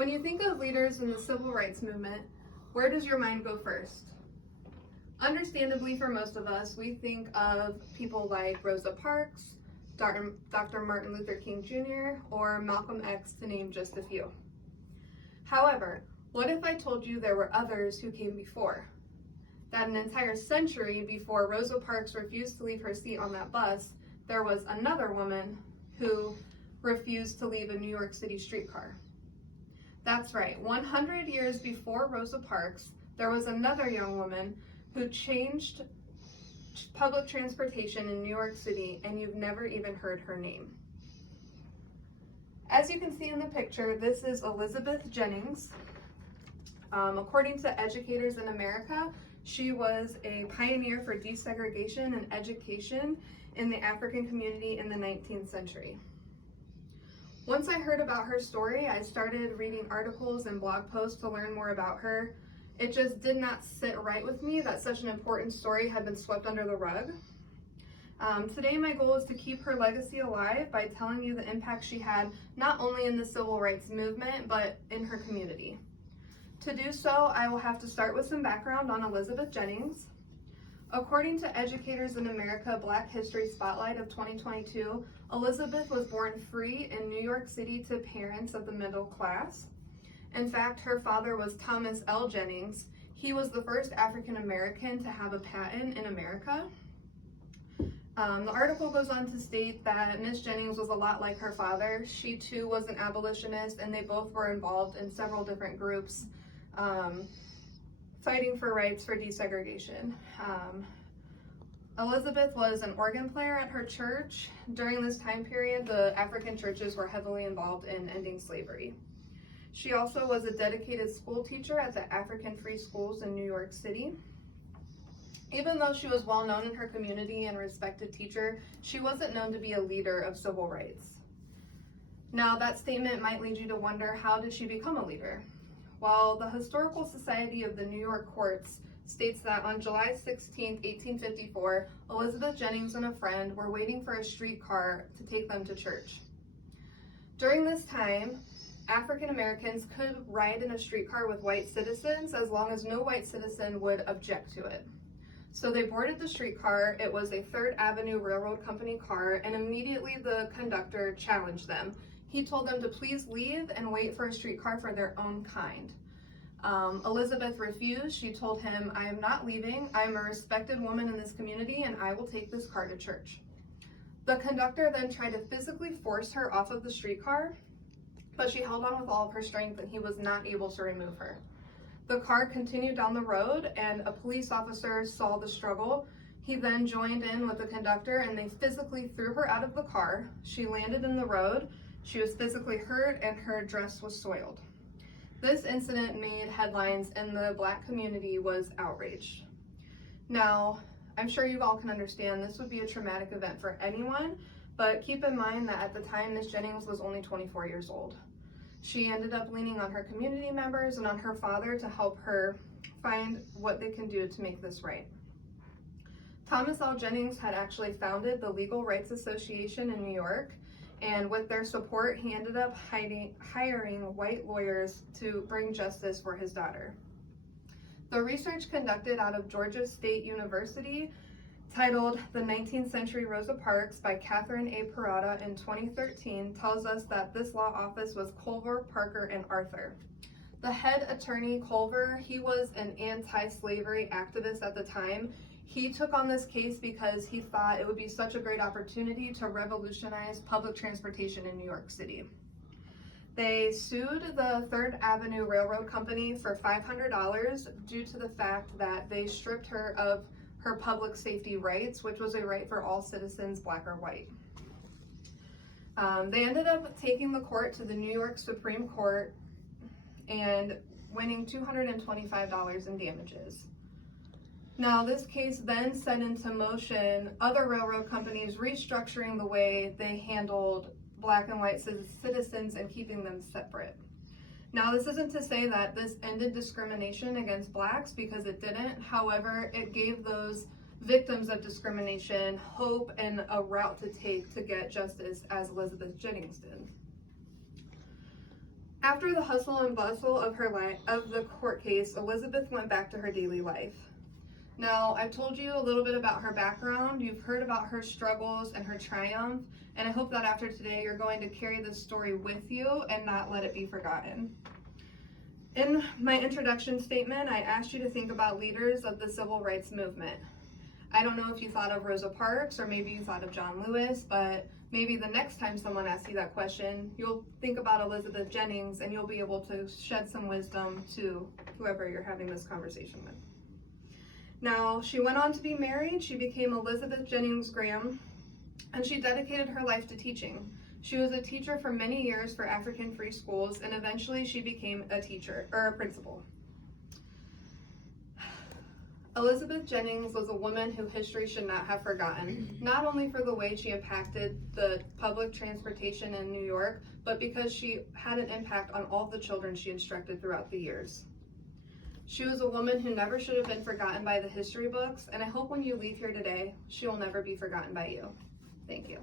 When you think of leaders in the civil rights movement, where does your mind go first? Understandably, for most of us, we think of people like Rosa Parks, Dr. Martin Luther King Jr., or Malcolm X, to name just a few. However, what if I told you there were others who came before? That an entire century before Rosa Parks refused to leave her seat on that bus, there was another woman who refused to leave a New York City streetcar. That's right, 100 years before Rosa Parks, there was another young woman who changed public transportation in New York City, and you've never even heard her name. As you can see in the picture, this is Elizabeth Jennings. According to Educators in America, she was a pioneer for desegregation and education in the African community in the 19th century. Once I heard about her story, I started reading articles and blog posts to learn more about her. It just did not sit right with me that such an important story had been swept under the rug. Today, my goal is to keep her legacy alive by telling you the impact she had not only in the civil rights movement, but in her community. To do so, I will have to start with some background on Elizabeth Jennings. According to Educators in America Black History Spotlight of 2022, Elizabeth was born free in New York City to parents of the middle class. In fact, her father was Thomas L. Jennings. He was the first African American to have a patent in America. The article goes on to state that Miss Jennings was a lot like her father. She too was an abolitionist, and they both were involved in several different groups fighting for rights for desegregation. Elizabeth was an organ player at her church. During this time period, the African churches were heavily involved in ending slavery. She also was a dedicated school teacher at the African Free Schools in New York City. Even though she was well known in her community and a respected teacher, she wasn't known to be a leader of civil rights. Now, that statement might lead you to wonder, how did she become a leader? Well, the Historical Society of the New York Courts states that on July 16, 1854, Elizabeth Jennings and a friend were waiting for a streetcar to take them to church. During this time, African Americans could ride in a streetcar with white citizens as long as no white citizen would object to it. So they boarded the streetcar. It was a Third Avenue Railroad Company car, and immediately the conductor challenged them. He told them to please leave and wait for a streetcar for their own kind. Elizabeth refused. She told him, "I am not leaving. I am a respected woman in this community, and I will take this car to church." The conductor then tried to physically force her off of the streetcar, but she held on with all of her strength, and he was not able to remove her. The car continued down the road, and a police officer saw the struggle. He then joined in with the conductor, and they physically threw her out of the car. She landed in the road. She was physically hurt, and her dress was soiled. This incident made headlines, and the Black community was outraged. Now, I'm sure you all can understand this would be a traumatic event for anyone, but keep in mind that at the time, Miss Jennings was only 24 years old. She ended up leaning on her community members and on her father to help her find what they can do to make this right. Thomas L. Jennings had actually founded the Legal Rights Association in New York, and with their support, he ended up hiring white lawyers to bring justice for his daughter. The research conducted out of Georgia State University, titled The 19th Century Rosa Parks by Catherine A. Parada in 2013, tells us that this law office was Culver, Parker, and Arthur. The head attorney, Culver, he was an anti-slavery activist at the time. He took on this case because he thought it would be such a great opportunity to revolutionize public transportation in New York City. They sued the Third Avenue Railroad Company for $500 due to the fact that they stripped her of her public safety rights, which was a right for all citizens, Black or white. They ended up taking the court to the New York Supreme Court and winning $225 in damages. Now, this case then set into motion other railroad companies restructuring the way they handled Black and white citizens and keeping them separate. Now, this isn't to say that this ended discrimination against Blacks, because it didn't. However, it gave those victims of discrimination hope and a route to take to get justice, as Elizabeth Jennings did. After the hustle and bustle of the court case, Elizabeth went back to her daily life. Now, I've told you a little bit about her background. You've heard about her struggles and her triumph, and I hope that after today you're going to carry this story with you and not let it be forgotten. In my introduction statement, I asked you to think about leaders of the civil rights movement. I don't know if you thought of Rosa Parks or maybe you thought of John Lewis, but maybe the next time someone asks you that question, you'll think about Elizabeth Jennings and you'll be able to shed some wisdom to whoever you're having this conversation with. Now, she went on to be married. She became Elizabeth Jennings Graham, and she dedicated her life to teaching. She was a teacher for many years for African free schools, and eventually she became a principal. Elizabeth Jennings was a woman who history should not have forgotten, not only for the way she impacted the public transportation in New York, but because she had an impact on all the children she instructed throughout the years. She was a woman who never should have been forgotten by the history books, and I hope when you leave here today, she will never be forgotten by you. Thank you.